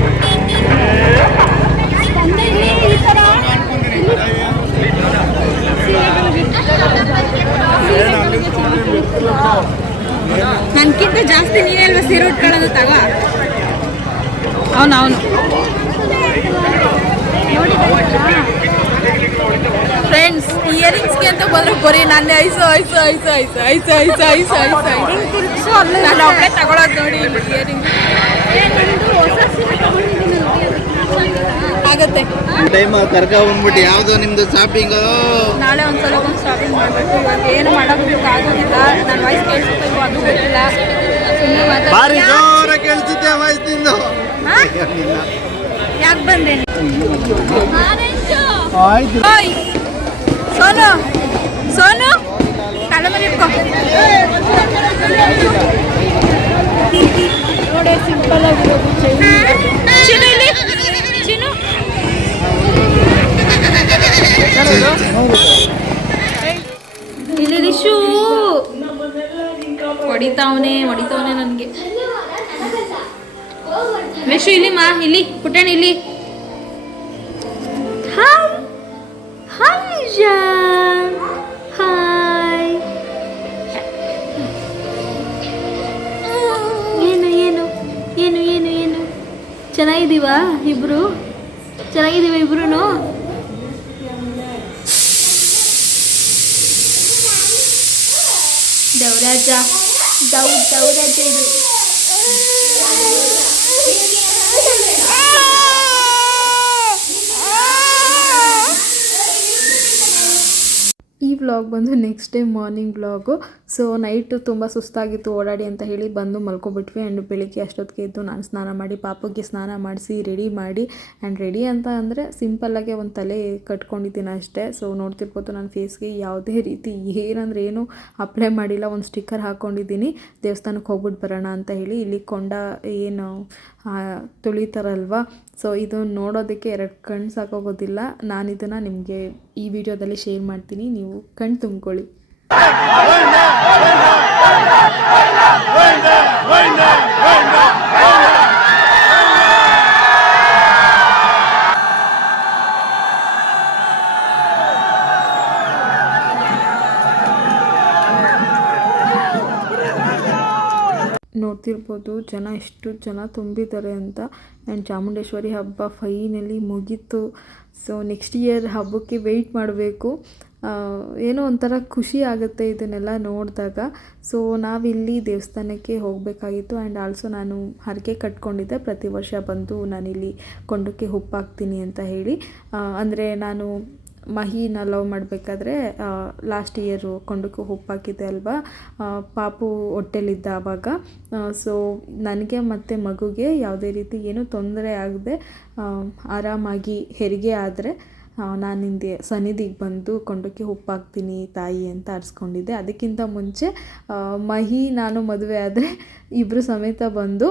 ನನ್ಕಿಂತ ಜಾಸ್ತಿ ನೀನೇ ಅಲ್ವಾ ಸೀರೆ ಉಟ್ಕೊಳ್ಳೋದು ತಗ? ಅವನವನು. ಅವನು ಫ್ರೆಂಡ್ಸ್ ಇಯರಿಂಗ್ಸ್ಗೆ ಅಂತ ಬಂದ್ರೆ ಬರೀ ನಾನೇ ಐಸು ಐಸು ಐಸು ಐಸು ಐಸು ಐಸು ಐಸು ಐಸು ಐಸು. ನಾನು ಅವಳೇ ತಗೊಳೋದು ನೋಡಿ ಇಯರಿಂಗ್ಸ್ ಆಗತ್ತೆ.
ಟೈಮ್ ಕರ್ಕ ಬಂದ್ಬಿಟ್ಟು ಯಾವ್ದು ನಿಮ್ದು ಶಾಪಿಂಗ್
ನಾಳೆ ಒಂದ್ಸಲ ಒಂದು ಶಾಪಿಂಗ್ ಮಾಡಬೇಕು. ಇವಾಗ ಏನು ಆಗೋದಿಲ್ಲ. ನನ್ನ ವಾಯ್ಸ್ ಕೇಳಿಸ್ಬೇಕು ಅದು ಗೊತ್ತಿಲ್ಲ. ಭಾರಿ
ಬಾರಿ ಜೋರ ಕೇಳಿಸುತ್ತೆ ವಯಸ್ಸಿಂದು
ಯಾಕೆ ಬಂದೆ?
ಆಯ್ತು.
ಸೋನು ಸೋನು ತಲೆ ಮೇಲೆ ಇಟ್ಕೋ. ನೋಡಿ ಸಿಂಪಲ್ ಆಗಿರೋದು ಚಿನ್ನು ಇಲ್ಲಿ ಶೂ. ಹೊಡಿತಾವನೆ ಹೊಡಿತಾವನೆ ನನಗೆ. ರಿಶು ಇಲ್ಲಿ ಮಾ, ಇಲ್ಲಿ ಪುಟ್ಟಣಿ ಇಲ್ಲಿ. ಹಾಯ್. Hi John hi. ಏನು ಏನು ಏನು ಏನು ಏನು? ಚೆನ್ನಾಗಿದ್ದೀವಾ ಇಬ್ರು? ಚೆನ್ನಾಗಿದ್ದೀವ ಇಬ್ರು ದೌರಾಜ ದೌ ದೌರಾಜ ಇದು
ಈ ವ್ಲಾಗ್ ಬಂದು next day morning vlog so night ತುಂಬ ಸುಸ್ತಾಗಿತ್ತು, ಓಡಾಡಿ ಅಂತ ಹೇಳಿ ಬಂದು ಮಲ್ಕೊಬಿಟ್ವಿ ಆ್ಯಂಡ್ ಬೆಳಿಗ್ಗೆ ಅಷ್ಟೊತ್ತಿಗೆ ಎದ್ದು ನಾನು ಸ್ನಾನ ಮಾಡಿ ಪಾಪಕ್ಕೆ ಸ್ನಾನ ಮಾಡಿಸಿ ರೆಡಿ ಮಾಡಿ ಆ್ಯಂಡ್ ರೆಡಿ ಅಂತ ಅಂದರೆ ಸಿಂಪಲ್ಲಾಗೆ ಒಂದು ತಲೆ ಕಟ್ಕೊಂಡಿದ್ದೀನಿ ಅಷ್ಟೇ. ಸೊ ನೋಡ್ತಿರ್ಬೋದು ನನ್ನ ಫೇಸ್ಗೆ ಯಾವುದೇ ರೀತಿ ಏನಂದ್ರೆ ಏನು ಅಪ್ಲೈ ಮಾಡಿಲ್ಲ, ಒಂದು ಸ್ಟಿಕ್ಕರ್ ಹಾಕ್ಕೊಂಡಿದ್ದೀನಿ ದೇವಸ್ಥಾನಕ್ಕೆ ಹೋಗ್ಬಿಟ್ಟು ಬರೋಣ ಅಂತ ಹೇಳಿ ಇಲ್ಲಿ ಕೊಂಡ ಏನು ತುಳಿತಾರಲ್ವ? ಸೊ ಇದು ನೋಡೋದಕ್ಕೆ ಎರಡು ಕಣ್ಣು ಸಾಕಾಗೋದಿಲ್ಲ. ನಾನು ಇದನ್ನು ನಿಮಗೆ ಈ ವಿಡಿಯೋದಲ್ಲಿ ಶೇರ್ ಮಾಡ್ತೀನಿ, ನೀವು ಕಣ್ಣು ತುಂಬ್ಕೊಳ್ಳಿ. ನೋಡ್ತಿರ್ಬೋದು, ಜನ ಎಷ್ಟು ಜನ ತುಂಬಿದ್ದಾರೆ ಅಂತ. ಆ್ಯಂಡ್ ಚಾಮುಂಡೇಶ್ವರಿ ಹಬ್ಬ ಫೈನಲಿ ಮುಗೀತು. ಸೊ ನೆಕ್ಸ್ಟ್ ಇಯರ್ ಹಬ್ಬಕ್ಕೆ ವೆಯ್ಟ್ ಮಾಡಬೇಕು. ಏನೋ ಒಂಥರ ಖುಷಿ ಆಗುತ್ತೆ ಇದನ್ನೆಲ್ಲ ನೋಡಿದಾಗ. ಸೊ ನಾವಿಲ್ಲಿ ದೇವಸ್ಥಾನಕ್ಕೆ ಹೋಗಬೇಕಾಗಿತ್ತು ಆ್ಯಂಡ್ ಆಲ್ಸೋ ನಾನು ಹರಕೆ ಕಟ್ಕೊಂಡಿದ್ದೆ. ಪ್ರತಿ ವರ್ಷ ಬಂದು ನಾನಿಲ್ಲಿ ಕೊಂಡಕ್ಕೆ ಹುಪ್ಪಾಕ್ತೀನಿ ಅಂತ ಹೇಳಿ. ಅಂದರೆ ನಾನು ಮಹಿನ ಲವ್ ಮಾಡಬೇಕಾದ್ರೆ ಲಾಸ್ಟ್ ಇಯರು ಕೊಂಡಕ್ಕೂ ಹುಪ್ಪಾಕಿದ್ದೆ ಅಲ್ವಾ? ಪಾಪು ಹೊಟ್ಟೆಲಿದ್ದ ಆವಾಗ. ಸೊ ನನಗೆ ಮತ್ತು ಮಗುಗೆ ಯಾವುದೇ ರೀತಿ ಏನೂ ತೊಂದರೆ ಆಗದೆ ಆರಾಮಾಗಿ ಹೆರಿಗೆ ಆದರೆ ನಾನು ನಿಂದೆ ಸನ್ನಿಧಿಗೆ ಬಂದು ಕೊಂಡಕ್ಕೆ ಉಪ್ಪಾಕ್ತೀನಿ ತಾಯಿ ಅಂತ ಅರ್ಸ್ಕೊಂಡಿದ್ದೆ ಅದಕ್ಕಿಂತ ಮುಂಚೆ ಮಹಿ, ನಾನು ಮದುವೆ ಆದರೆ ಇಬ್ಬರು ಸಮೇತ ಬಂದು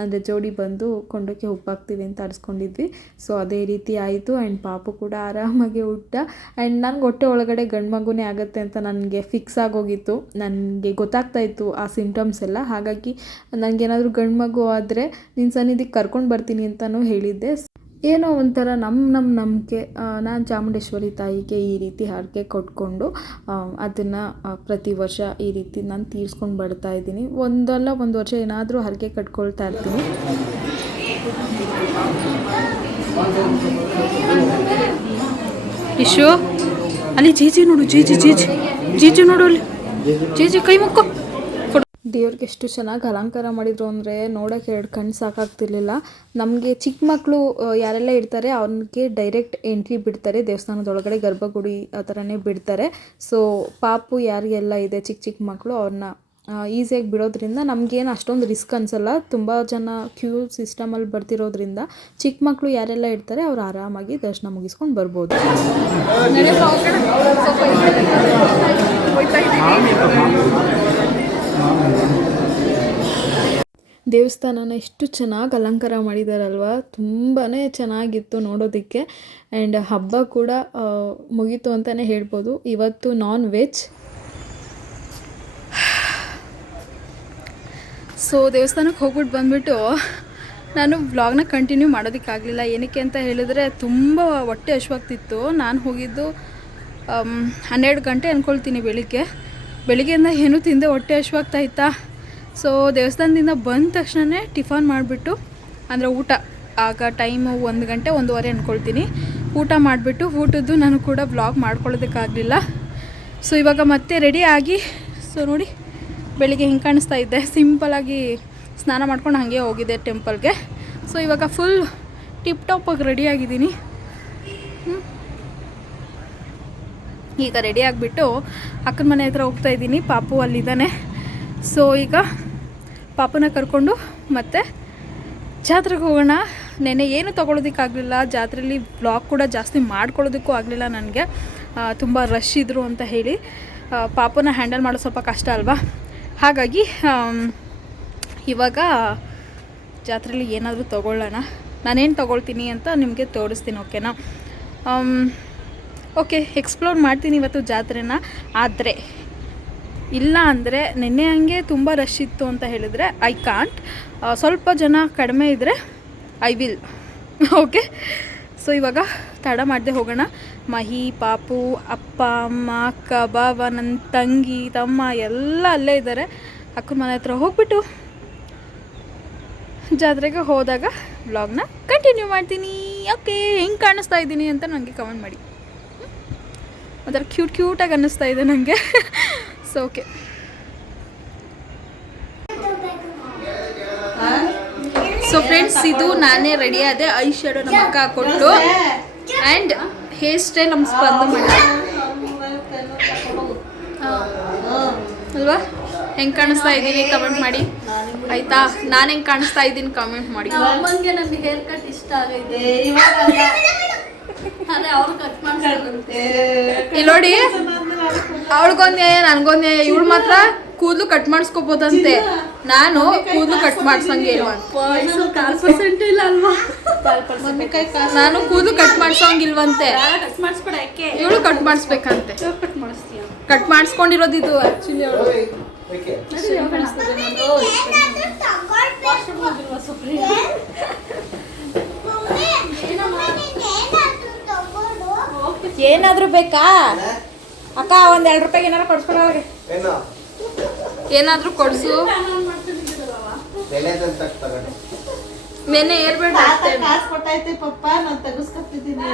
ಅಂದರೆ ಜೋಡಿ ಬಂದು ಕೊಂಡಕ್ಕೆ ಉಪ್ಪಾಕ್ತೀವಿ ಅಂತ ಅರ್ಸ್ಕೊಂಡಿದ್ವಿ ಸೊ ಅದೇ ರೀತಿ ಆಯಿತು. ಆ್ಯಂಡ್ ಪಾಪು ಕೂಡ ಆರಾಮಾಗಿ ಹುಟ್ಟ. ಆ್ಯಂಡ್ ನನಗೆ ಹೊಟ್ಟೆ ಒಳಗಡೆ ಗಂಡು ಮಗುನೇ ಆಗುತ್ತೆ ಅಂತ ನನಗೆ ಫಿಕ್ಸ್ ಆಗೋಗಿತ್ತು ನನಗೆ ಗೊತ್ತಾಗ್ತಾ ಇತ್ತು ಆ ಸಿಂಟಮ್ಸ್ ಎಲ್ಲ. ಹಾಗಾಗಿ ನನಗೇನಾದರೂ ಗಂಡು ಮಗು ಆದರೆ ನಿನ್ನ ಸನ್ನಿಧಿಗೆ ಕರ್ಕೊಂಡು ಬರ್ತೀನಿ ಅಂತಲೂ ಹೇಳಿದ್ದೆ. ಏನೋ ಒಂಥರ ನಮ್ಮ ನಮ್ಮ ನಂಬಿಕೆ ನಾನು ಚಾಮುಂಡೇಶ್ವರಿ ತಾಯಿಗೆ ಈ ರೀತಿ ಹರಕೆ ಕೊಟ್ಕೊಂಡು ಅದನ್ನು ಪ್ರತಿ ವರ್ಷ ಈ ರೀತಿ ನಾನು ತೀರಿಸ್ಕೊಂಡು ಬರ್ತಾ ಇದ್ದೀನಿ. ಒಂದಲ್ಲ ಒಂದು ವರ್ಷ ಏನಾದರೂ ಹರಕೆ ಕಟ್ಕೊಳ್ತಾ ಇರ್ತೀನಿ.
ಇಶು, ಅಲ್ಲಿ ಜೀಜಿ ನೋಡು ಜೀಜಿ ಜೀಜಿ ಜೀಜಿ ನೋಡು ಅಲ್ಲಿ. ಜೀಜಿ ಕೈ ಮುಕ್ಕು.
ದೇವ್ರಿಗೆ ಎಷ್ಟು ಚೆನ್ನಾಗಿ ಅಲಂಕಾರ ಮಾಡಿದ್ರು ಅಂದರೆ ನೋಡೋಕೆ ಎರಡು ಕಣ್ಣು ಸಾಕಾಗ್ತಿರ್ಲಿಲ್ಲ. ನಮಗೆ ಚಿಕ್ಕ ಮಕ್ಕಳು ಯಾರೆಲ್ಲ ಇರ್ತಾರೆ ಅವ್ರಿಗೆ ಡೈರೆಕ್ಟ್ ಎಂಟ್ರಿ ಬಿಡ್ತಾರೆ. ದೇವಸ್ಥಾನದೊಳಗಡೆ ಗರ್ಭಗುಡಿ ಆ ಥರನೇ ಬಿಡ್ತಾರೆ. ಸೊ ಪಾಪು ಯಾರಿಗೆಲ್ಲ ಇದೆ ಚಿಕ್ಕ ಚಿಕ್ಕ ಮಕ್ಕಳು ಅವ್ರನ್ನ ಈಸಿಯಾಗಿ ಬಿಡೋದ್ರಿಂದ ನಮಗೇನು ಅಷ್ಟೊಂದು ರಿಸ್ಕ್ ಅನಿಸಲ್ಲ. ತುಂಬ ಜನ ಕ್ಯೂ ಸಿಸ್ಟಮಲ್ಲಿ ಬರ್ತಿರೋದ್ರಿಂದ ಚಿಕ್ಕ ಮಕ್ಕಳು ಯಾರೆಲ್ಲ ಇರ್ತಾರೆ ಅವ್ರು ಆರಾಮಾಗಿ ದರ್ಶನ ಮುಗಿಸ್ಕೊಂಡು ಬರ್ಬೋದು. ದೇವಸ್ಥಾನನ ಎಷ್ಟು ಚೆನ್ನಾಗಿ ಅಲಂಕಾರ ಮಾಡಿದಾರಲ್ವ? ತುಂಬಾ ಚೆನ್ನಾಗಿತ್ತು ನೋಡೋದಕ್ಕೆ. ಆ್ಯಂಡ್ ಹಬ್ಬ ಕೂಡ ಮುಗೀತು ಅಂತಲೇ ಹೇಳ್ಬೋದು. ಇವತ್ತು ನಾನ್ ವೆಜ್
ಸೊ ದೇವಸ್ಥಾನಕ್ಕೆ ಹೋಗ್ಬಿಟ್ಟು ಬಂದ್ಬಿಟ್ಟು ನಾನು ವ್ಲಾಗ್ನ ಕಂಟಿನ್ಯೂ ಮಾಡೋದಕ್ಕಾಗಲಿಲ್ಲ. ಏನಕ್ಕೆ ಅಂತ ಹೇಳಿದ್ರೆ ತುಂಬ ಹೊಟ್ಟೆ ಹಶುವಾಗ್ತಿತ್ತು ನಾನು ಹೋಗಿದ್ದು ಹನ್ನೆರಡು ಗಂಟೆ ಅಂದ್ಕೊಳ್ತೀನಿ ಬೆಳಿಗ್ಗೆ. ಬೆಳಿಗ್ಗೆಯಿಂದ ಏನೂ ತಿಂದೆ ಹೊಟ್ಟೆ ಹಶುವಾಗ್ತಾಯಿತ್ತಾ ಸೊ ದೇವಸ್ಥಾನದಿಂದ ಬಂದ ತಕ್ಷಣವೇ ಟಿಫನ್ ಮಾಡಿಬಿಟ್ಟು, ಅಂದರೆ ಊಟ, ಆಗ ಟೈಮು ಒಂದು ಗಂಟೆ ಒಂದೂವರೆ ಅಂದ್ಕೊಳ್ತೀನಿ ಊಟ ಮಾಡಿಬಿಟ್ಟು, ಊಟದ್ದು ನಾನು ಕೂಡ ಬ್ಲಾಗ್ ಮಾಡ್ಕೊಳ್ಳೋದಕ್ಕಾಗಲಿಲ್ಲ. ಸೊ ಇವಾಗ ಮತ್ತೆ ರೆಡಿ ಆಗಿ ಸೊ ನೋಡಿ, ಬೆಳಿಗ್ಗೆ ಹಿಂಗೆ ಕಾಣಿಸ್ತಾ ಇದ್ದೆ ಸಿಂಪಲಾಗಿ ಸ್ನಾನ ಮಾಡ್ಕೊಂಡು ಹಾಗೆ ಹೋಗಿದ್ದೆ ಟೆಂಪಲ್ಗೆ ಸೊ ಇವಾಗ ಫುಲ್ ಟಿಪ್ ಟಾಪಾಗಿ ರೆಡಿಯಾಗಿದ್ದೀನಿ ಈಗ ರೆಡಿ ಆಗಿಬಿಟ್ಟು ಅಕ್ಕನ ಮನೆ ಹತ್ರ ಹೋಗ್ತಾ ಇದ್ದೀನಿ, ಪಾಪು ಅಲ್ಲಿದ್ದಾನೆ. ಸೊ ಈಗ ಪಾಪುನ ಕರ್ಕೊಂಡು ಮತ್ತೆ ಜಾತ್ರೆಗೆ ಹೋಗೋಣ. ನೆನೆ ಏನು ತೊಗೊಳೋದಕ್ಕಾಗಲಿಲ್ಲ. ಜಾತ್ರೆಯಲ್ಲಿ ಬ್ಲಾಗ್ ಕೂಡ ಜಾಸ್ತಿ ಮಾಡ್ಕೊಳ್ಳೋದಕ್ಕೂ ಆಗಲಿಲ್ಲ ನನಗೆ. ತುಂಬ ರಶ್ ಇದ್ದರು ಅಂತ ಹೇಳಿ. ಪಾಪನ ಹ್ಯಾಂಡಲ್ ಮಾಡೋದು ಸ್ವಲ್ಪ ಕಷ್ಟ ಅಲ್ವಾ? ಹಾಗಾಗಿ ಇವಾಗ ಜಾತ್ರೆಯಲ್ಲಿ ಏನಾದರೂ ತೊಗೊಳ್ಳೋಣ. ನಾನೇನು ತೊಗೊಳ್ತೀನಿ ಅಂತ ನಿಮಗೆ ತೋರಿಸ್ತೀನಿ ಓಕೆನಾ ಓಕೆ ಎಕ್ಸ್ಪ್ಲೋರ್ ಮಾಡ್ತೀನಿ ಇವತ್ತು ಜಾತ್ರೆನ. ಆದರೆ ಇಲ್ಲ ಅಂದರೆ ನಿನ್ನೆ ಹಂಗೆ ತುಂಬ ರಶ್ ಇತ್ತು ಅಂತ ಹೇಳಿದರೆ ಐ ಕಾಂಟ್ ಸ್ವಲ್ಪ ಜನ ಕಡಿಮೆ ಇದ್ದರೆ ಐ ವಿಲ್ ಓಕೆ ಸೊ ಇವಾಗ ತಡ ಮಾಡದೆ ಹೋಗೋಣ. ಮಹಿ, ಪಾಪು, ಅಪ್ಪ, ಅಮ್ಮ, ಅಕ್ಕ ಬಾಬ ನನ್ನ ತಂಗಿ, ತಮ್ಮ ಎಲ್ಲ ಅಲ್ಲೇ ಇದ್ದಾರೆ ಅಕ್ಕನ ಮನೆ ಹತ್ರ ಹೋಗ್ಬಿಟ್ಟು ಜಾತ್ರೆಗೆ ಹೋದಾಗ ವ್ಲಾಗ್ನ ಕಂಟಿನ್ಯೂ ಮಾಡ್ತೀನಿ. ಓಕೆ ಹೆಂಗೆ ಕಾಣಿಸ್ತಾ ಇದ್ದೀನಿ ಅಂತ ನನಗೆ ಕಮೆಂಟ್ ಮಾಡಿ. ಒಂಥರ ಕ್ಯೂಟ್ ಕ್ಯೂಟಾಗಿ ಅನ್ನಿಸ್ತಾ ಇದೆ ನನಗೆ [laughs] ಸೊ ಓಕೆ ಸೊ ಫ್ರೆಂಡ್ಸ್ ಇದು ನಾನೇ ರೆಡಿ ಆದೆ. ಐ ಶಾಡೋ ನಮ್ಮ ಅಕ್ಕ ಹಾಕೊಟ್ಟು ಆ್ಯಂಡ್ ಹೇರ್ ಸ್ಟೈಲ್ ನಮ್ಮ ಸ್ಪಂದ ಮಾಡಿ. ಅಲ್ವಾ? ಹೆಂಗೆ ಕಾಣಿಸ್ತಾ ಇದ್ದೀನಿ ಕಮೆಂಟ್ ಮಾಡಿ. ಆಯ್ತಾ? ನಾನು ಹೆಂಗೆ ಕಾಣಿಸ್ತಾ ಇದ್ದೀನಿ ಕಮೆಂಟ್ ಮಾಡಿ.
ಅಮ್ಮಂಗೆ ನಮಗೆ ಹೇರ್ ಕಟ್ ಇಷ್ಟ ಆಗೈತೆ. ಅದೇ ಅವ್ರು ಕಟ್ ಮಾಡ್ತಾರೆ
ಇಲ್ಲಿ ನೋಡಿ ಅವಳಿಗೊಂದೇ ನನ್ಗೊಂದೇ ಇವಳು ಮಾತ್ರ ಕೂದಲು ಕಟ್ ಮಾಡಿಸ್ಕೋಬೋದಂತೆ. ನಾನು ಕೂದಲು ಕಟ್ ಮಾಡ್ಸಂಗೆ ಇಲ್ವಾ?
ಕಾಲ್ ಪರ್ಸೆಂಟ್ ಇಲ್ಲ ಅಲ್ವಾ?
ನಾನು ಕೂದಲು ಕಟ್ ಮಾಡ್ಸಂಗಿಲ್ವಂತೆ. ಇವಳು ಕಟ್ ಮಾಡಿಸ್ಬೇಕಂತೆ.
ಕಟ್ ಮಾಡಿಸ್ಕೊಂಡಿರೋದಿದ್ದು
ಕಟ್ ಮಾಡಿಸ್ಕೊಂಡಿರೋದು ಇದು ಆಕ್ಚುಲಿ ಅವಳು. [laughs]
ಏನಾದ್ರೂ ಬೇಕಾ? ಅಕ್ಕ ಒಂದ್ ಎರಡು ರೂಪಾಯಿಗೆ ಏನಾರು ಕೊಡ್ಸ್ಕೊಡೋಳ್ರಿ
ಏನು?
ಏನಾದ್ರೂ ಕೊಡ್ಸು.
ಬೆಲೆ ತಗೊಂಡು
ನೆನೆ ಏರ್ಬೇಡ
ಕಾಸು ಕೊಟ್ಟೈತಿ ಪಪ್ಪ ನಾನು ತೆಗಿಸ್ಕೊತಿದ್ದೀನಿ.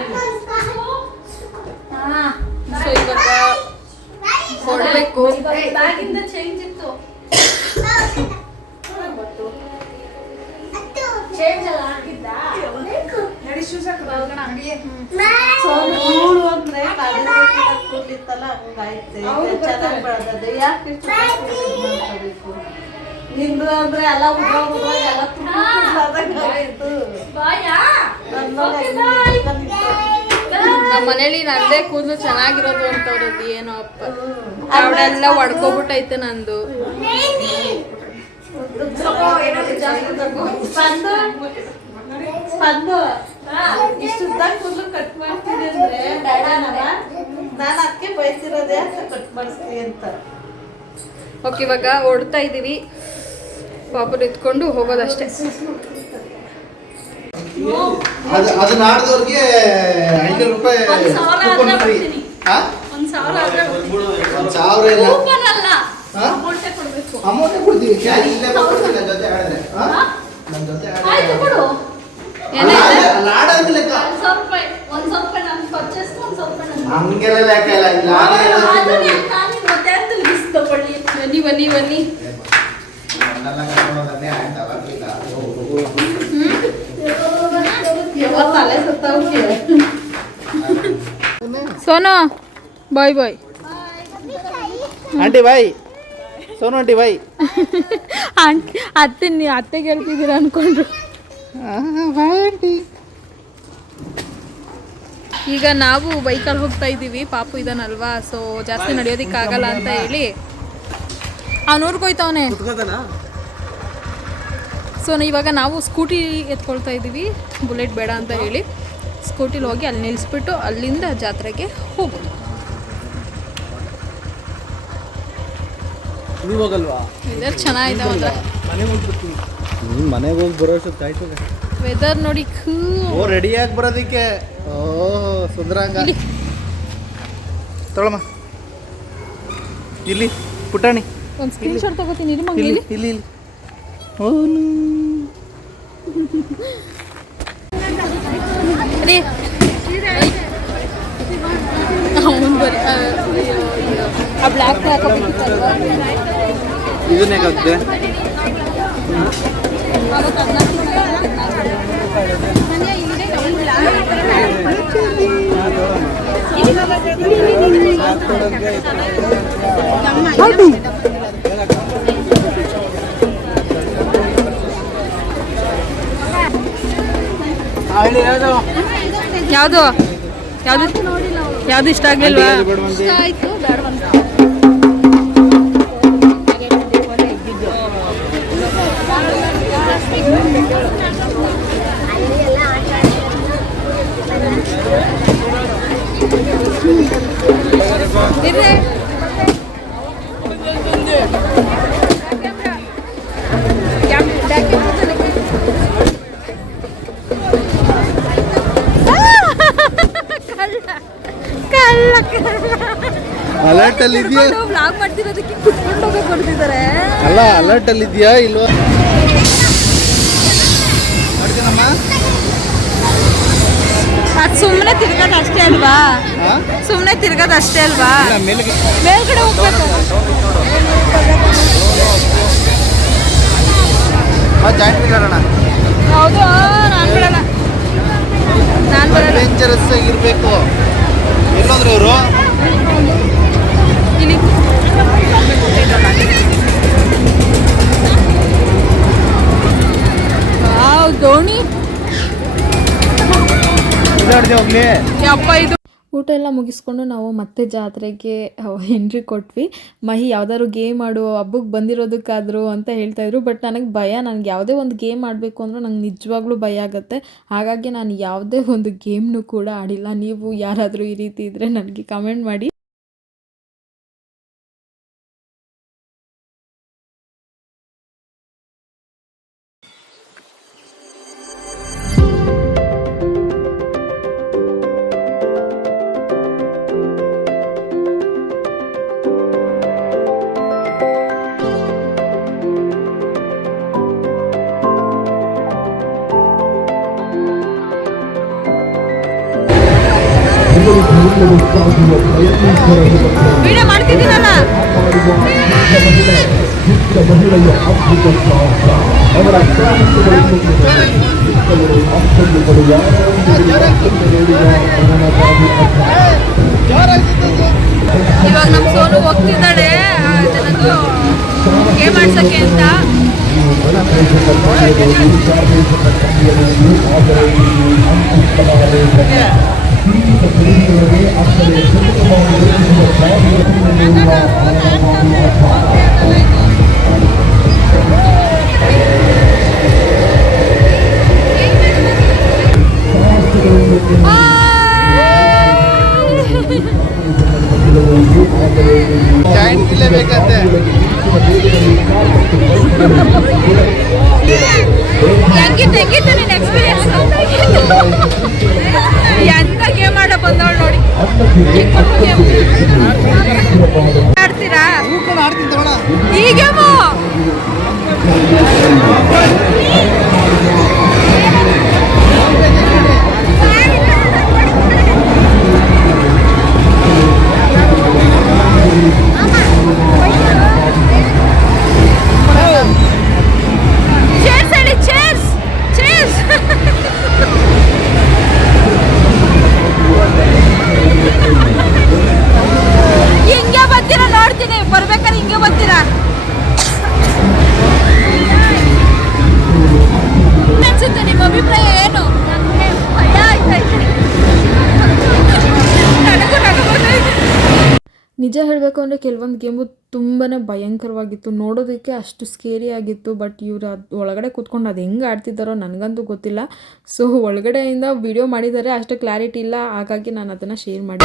ಸೊ ಇವಾಗ ಕೊಡ್ಬೇಕು.
ಬ್ಯಾಗಿಂದ ಚೇಂಜ್ ಇತ್ತು.
ನೋಡು ಅಂದ್ರೆ ಕಾಲೇಜ್ ಕೂತಿತ್ತಲ್ಲ ಹಂಗಾಯ್ತು. ಚೆನ್ನಾಗಿ ಬೆಳೆದದ್ದು ಯಾಕೆ ಮಾಡ್ಕೋಬೇಕು? ನಿಂದು ಅಂದ್ರೆ ಎಲ್ಲ ಉದ್ರ ಉದ್ರ ಎಲ್ಲ ಆಯ್ತು.
ನಮ್ಮ ಮನೇಲಿ ನಂದೇ ಕೂದಲು ಚೆನ್ನಾಗಿರೋದು ಅಂತ ಅವ್ರದ್ದು ಏನೋ ಅಪ್ಪ. ಅವಳೆಲ್ಲ ಒಡ್ಕೋಬಿಟ್ಟೈತೆ ನಂದು.
ಕೂದಲು ಕಟ್ ಮಾಡ್ತೀನಿ ಅಂದ್ರೆ ಬೇಡನವ ನಾನು ಅದಕ್ಕೆ ಬಯಸಿರೋದೇ ಕಟ್ ಮಾಡಿಸ್ತೀನಿ ಅಂತ.
ಓಕೆ ಇವಾಗ ಹೊಡ್ತಾ ಇದೀವಿ. ಪಾಪು ಎತ್ಕೊಂಡು ಹೋಗೋದಷ್ಟೇ.
ಅದು ಅದು ನಾಡ್ದವ್ರಿಗೆ ಐನೂರು ರೂಪಾಯಿ. ಹಾ?
ಒಂದ್ ಸಾವಿರ
ಇಲ್ಲ.
ಕೂಪನ್? ಅಮೌಂಟೇ
ಕೊಡ್ತೀವಿ. ಕ್ಯಾಶ್ ಇಲ್ಲೇ ಬರ್ಕೊಡ್ತೀನಿ ನನ್ನ ಜೊತೆ ಹಾ? ನನ್ನ ಜೊತೆ ಲೆಕ್ಕ. ಹಂಗೆಲ್ಲ ಲೆಕ್ಕ ಇಲ್ಲ. ಇಲ್ಲಿ
ಅದನ್ನೇ. ನಾನು ಮತ್ತೆ ಅಂತ ಲಿಸ್ಟ್ ತಗೊಳ್ಳಿ
ಬನ್ನಿ ಬನ್ನಿ ಬನ್ನಿ
ನನ್ನೆಲ್ಲ ಕರ್ಕೊಂಡೋದನ್ನೇ ಆಯ್ತು ಅವಾಗಿಲ್ಲ.
ಯಾವತ್ತು ತಲೆ ಸುತ್ತವ್ಕೆ
Sonu bye bye.
Aunty bye. Sonu aunty bye.
ಅತ್ತೆ ನೀ ಅತ್ತೆ ಕೇಳ್ತಿದ್ದೀರ ಅನ್ಕೊಂಡ್ರು.
ಬಾಯ್ ಆಂಟಿ
ಈಗ ನಾವು ಬೈಕಲ್ಲಿ ಹೋಗ್ತಾ ಇದ್ದೀವಿ. ಪಾಪು ಇದನ್ನಲ್ವಾ ಸೊ ಜಾಸ್ತಿ ನಡೆಯೋದಿಕ್ಕಾಗಲ್ಲ ಅಂತ ಹೇಳಿ. ಅವ್ನು ಹೋಯ್ತವನೆ. ಸೊ ಇವಾಗ ನಾವು ಸ್ಕೂಟಿ ಎತ್ಕೊಳ್ತಾ ಇದ್ದೀವಿ. ಬುಲೆಟ್ ಬೇಡ ಅಂತ ಹೇಳಿ. ಸ್ಕೂಟಿಲಿ ಹೋಗಿ ಅಲ್ಲಿ ನಿಲ್ಲಿಸ್ಬಿಟ್ಟು ಅಲ್ಲಿಂದ ಜಾತ್ರೆಗೆ ಹೋಗೋದು.
ನೀವು ಹೋಗಲ್ವಾ?
ವೆದರ್ ಚೆನ್ನಾಗಿದೆ ಮಾತ್ರ.
ನೀನು ಮನೆಗೆ ಹೋಗಿ ಬರೋ ಅಷ್ಟೊತ್ತು ಕಾಯ್ತದೆ
ವೆದರ್ ನೋಡಿ ಕೂ
ಓ ರೆಡಿಯಾಗಿ ಬರೋದಕ್ಕೆ? ಓ ಸುಂದರಾಂಗ.
ಇಲ್ಲಿ.
ಇಲ್ಲಿ ಪುಟಾಣಿ.
ಒಂದು ಸ್ಕ್ರೀನ್ ಶಾಟ್ ತಗೋತೀನಿ
ಇಲ್ಲಿ
ಇಲ್ಲಿ.
ಇಲ್ಲಿ ಇಲ್ಲಿ. [laughs] ಓನು
ರೀ ಅವ್ನು ಬರೀ ಆ, ಅಯ್ಯೋ, ಅಯ್ಯೋ. ಆ ಬ್ಲ್ಯಾಕ್ ಹಾಕೋಬೇಕಿತ್ತಲ್ವಾ
ಇದನ್ನೇ ಕತ್ತೆ
ಯಾವುದು? ಯಾವುದು? ಯಾವುದು ಇಷ್ಟ ಆಗ್ಲಿಲ್ವಾ?
ಅಲರ್ಟ್ ಅಲ್ಲಿ ಇದೆಯಾ?
ಬ್ಲಾಗ್ ಮಾಡ್ತಿರೋದಕ್ಕೆ ಕುತ್ಕೊಂಡು ಹೋಗಕ್ಕೆ ಬರ್ತಿದ್ದಾರೆ
ಅಲ್ಲ ಅಲರ್ಟ್ ಅಲ್ಲಿ ಇದೆಯಾ ಇಲ್ವಾ?
ಅದು ಸುಮ್ಮನೆ ತಿರ್ಗದ ಅಷ್ಟೇ ಅಲ್ವಾ? ಸುಮ್ಮನೆ ತಿರ್ಗದ ಅಷ್ಟೇ ಅಲ್ವಾ? ಮೇಲ್ಗಡೆ ಹೋಗ್ಬೇಕು. ಹೌದು ನಾನು ಬರಲ್ಲ. ನಾನು ಬರಲ್ಲ.
ಅಡ್ವೆಂಚರಸ್ ಆಗಿರ್ಬೇಕು. ಎಲ್ಲೋದ್ರು ಇವರು
ಇಲ್ಲಿ
ದೋಣಿ ಯಪ್ಪ ಇದು
ಊಟ ಎಲ್ಲ ಮುಗಿಸ್ಕೊಂಡು ನಾವು ಮತ್ತೆ ಜಾತ್ರೆಗೆ ಎಂಟ್ರಿ ಕೊಟ್ವಿ. ಮಹಿ ಯಾವ್ದಾದ್ರು ಗೇಮ್ ಆಡು ಹಬ್ಬಕ್ಕೆ ಬಂದಿರೋದಕ್ಕಾದ್ರು ಅಂತ ಹೇಳ್ತಾ ಇದ್ರು. ಬಟ್ ನನಗೆ ಭಯ ನನಗೆ ಯಾವುದೇ ಒಂದು ಗೇಮ್ ಆಡಬೇಕು ಅಂದರೂ ನಂಗೆ ನಿಜವಾಗ್ಲೂ ಭಯ ಆಗುತ್ತೆ. ಹಾಗಾಗಿ ನಾನು ಯಾವುದೇ ಒಂದು ಗೇಮ್ನು ಕೂಡ ಆಡಿಲ್ಲ. ನೀವು ಯಾರಾದರೂ ಈ ರೀತಿ ಇದ್ದರೆ ನನಗೆ ಕಮೆಂಟ್ ಮಾಡಿ.
ಇವಾಗ ನಮ್ಮ ಸೋನು ಹೋಗ್ತಿದ್ದಾಳೆ ಜನದ್ದು ಗೇಮ್ ಆಡ್ಸಕ್ಕೆ ಅಂತ.
ಜಾಯಿಂಟ್ ಇಲ್ಲೇ ಬೇಕಂತೆ
ಹೆಂಗಿತ್ತು ಹೆಂಗಿತ್ತು ನಿನ್ನ ಎಕ್ಸ್ಪೀರಿಯನ್ಸ್ ಎಂತ ಗೇಮ್ ಆಡ ಬಂದವಳು ನೋಡಿ. ಆಡ್ತೀರಾ? ಈ ಗೇಮು?
ನಿಜ ಹೇಳಬೇಕು ಅಂದರೆ ಕೆಲವೊಂದು ಗೇಮು ತುಂಬಾ ಭಯಂಕರವಾಗಿತ್ತು. ನೋಡೋದಕ್ಕೆ ಅಷ್ಟು ಸ್ಕೇರಿ ಆಗಿತ್ತು ಬಟ್ ಇವ್ರು ಅದು ಒಳಗಡೆ ಕೂತ್ಕೊಂಡು ಅದು ಹೆಂಗೆ ಆಡ್ತಿದ್ದಾರೋ ನನಗಂತೂ ಗೊತ್ತಿಲ್ಲ. ಸೊ ಒಳಗಡೆಯಿಂದ ವಿಡಿಯೋ ಮಾಡಿದ್ದಾರೆ ಅಷ್ಟು ಕ್ಲಾರಿಟಿ ಇಲ್ಲ. ಹಾಗಾಗಿ ನಾನು ಅದನ್ನು ಶೇರ್ ಮಾಡಿ.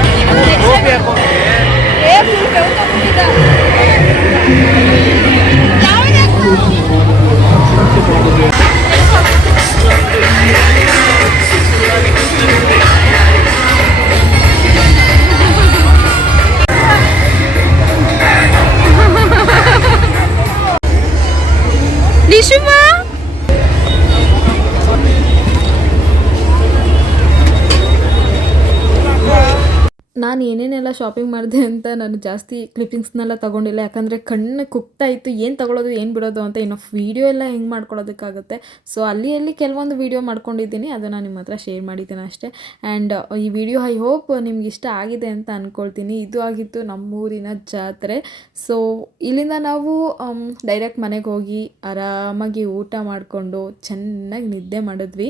你师妈。
ನಾನು ಏನೇನೆಲ್ಲ ಶಾಪಿಂಗ್ ಮಾಡಿದೆ ಅಂತ ನಾನು ಜಾಸ್ತಿ ಕ್ಲಿಪ್ಪಿಂಗ್ಸ್ನೆಲ್ಲ ತೊಗೊಂಡಿಲ್ಲ. ಯಾಕಂದರೆ ಕಣ್ಣು ಕುಗ್ತಾ ಇತ್ತು. ಏನು ತಗೊಳ್ಳೋದು ಏನು ಬಿಡೋದು ಅಂತ ಇನ್ನು ವೀಡಿಯೋ ಎಲ್ಲ ಹೆಂಗೆ ಮಾಡ್ಕೊಳ್ಳೋದಕ್ಕಾಗುತ್ತೆ ಸೊ ಅಲ್ಲಿ ಅಲ್ಲಿ ಕೆಲವೊಂದು ವೀಡಿಯೋ ಮಾಡ್ಕೊಂಡಿದ್ದೀನಿ. ಅದನ್ನು ನಿಮ್ಮ ಹತ್ರ ಶೇರ್ ಮಾಡಿದ್ದೀನಿ ಅಷ್ಟೇ. ಆ್ಯಂಡ್ ಈ ವಿಡಿಯೋ ಐ ಹೋಪ್ ನಿಮ್ಗೆ ಇಷ್ಟ ಆಗಿದೆ ಅಂತ ಅಂದ್ಕೊಳ್ತೀನಿ ಇದು ಆಗಿತ್ತು ನಮ್ಮೂರಿನ ಜಾತ್ರೆ. ಸೊ ಇಲ್ಲಿಂದ ನಾವು ಡೈರೆಕ್ಟ್ ಮನೆಗೆ ಹೋಗಿ ಆರಾಮಾಗಿ ಊಟ ಮಾಡಿಕೊಂಡು ಚೆನ್ನಾಗಿ ನಿದ್ದೆ ಮಾಡಿದ್ವಿ.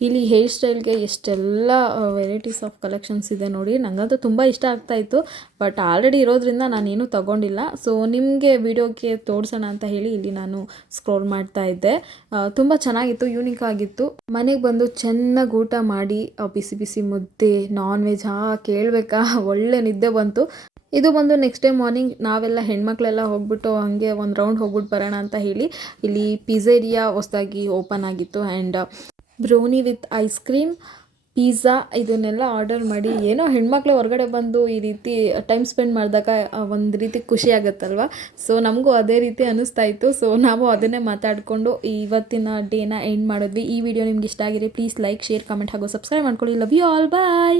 ಇಲ್ಲಿ ಹೇರ್ ಸ್ಟೈಲ್ಗೆ ಎಷ್ಟೆಲ್ಲ ವೆರೈಟೀಸ್ ಆಫ್ ಕಲೆಕ್ಷನ್ಸ್ ಇದೆ ನೋಡಿ. ನನಗಂತೂ ತುಂಬ ಇಷ್ಟ ಆಗ್ತಾಯಿತ್ತು ಬಟ್ ಆಲ್ರೆಡಿ ಇರೋದ್ರಿಂದ ನಾನೇನು ತಗೊಂಡಿಲ್ಲ. ಸೊ ನಿಮಗೆ ವಿಡಿಯೋಗೆ ತೋರಿಸೋಣ ಅಂತ ಹೇಳಿ ಇಲ್ಲಿ ನಾನು ಸ್ಕ್ರೋಲ್ ಮಾಡ್ತಾ ಇದ್ದೆ. ತುಂಬ ಚೆನ್ನಾಗಿತ್ತು ಯೂನಿಕ್ ಆಗಿತ್ತು. ಮನೆಗೆ ಬಂದು ಚೆನ್ನಾಗಿ ಊಟ ಮಾಡಿ ಬಿಸಿ ಬಿಸಿ ಮುದ್ದೆ ನಾನ್ ವೆಜ್ ಹಾ, ಕೇಳಬೇಕಾ? [laughs] ಒಳ್ಳೆ ನಿದ್ದೆ ಬಂತು. ಇದು ಬಂದು ನೆಕ್ಸ್ಟ್ ಡೇ ಮಾರ್ನಿಂಗ್ ನಾವೆಲ್ಲ ಹೆಣ್ಮಕ್ಳೆಲ್ಲ ಹೋಗ್ಬಿಟ್ಟು ಹಂಗೆ ಒಂದು ರೌಂಡ್ ಹೋಗ್ಬಿಟ್ಟು ಬರೋಣ ಅಂತ ಹೇಳಿ ಇಲ್ಲಿ ಪಿಝೇರಿಯಾ ಹೊಸ್ದಾಗಿ ಓಪನ್ ಆಗಿತ್ತು. And brownie with ice cream, pizza ಇದನ್ನೆಲ್ಲ ಆರ್ಡರ್ ಮಾಡಿ. ಏನೋ ಹೆಣ್ಮಕ್ಳು ಹೊರಗಡೆ ಬಂದು ಈ ರೀತಿ ಟೈಮ್ ಸ್ಪೆಂಡ್ ಮಾಡಿದಾಗ ಒಂದು ರೀತಿ ಖುಷಿ ಆಗುತ್ತಲ್ವ? ಸೊ ನಮಗೂ ಅದೇ ರೀತಿ ಅನ್ನಿಸ್ತಾ ಇತ್ತು. ಸೊ ನಾವು ಅದನ್ನೇ ಮಾತಾಡಿಕೊಂಡು ಇವತ್ತಿನ ಡೇನ ಎಂಡ್ ಮಾಡಿದ್ವಿ. ಈ ವಿಡಿಯೋ ನಿಮ್ಗೆ ಇಷ್ಟ ಆಗಿದೆ ಪ್ಲೀಸ್ ಲೈಕ್ ಶೇರ್ ಕಮೆಂಟ್ ಹಾಗೂ ಸಬ್ಸ್ಕ್ರೈಬ್ ಮಾಡ್ಕೊಳ್ಳಿ. Love you all bye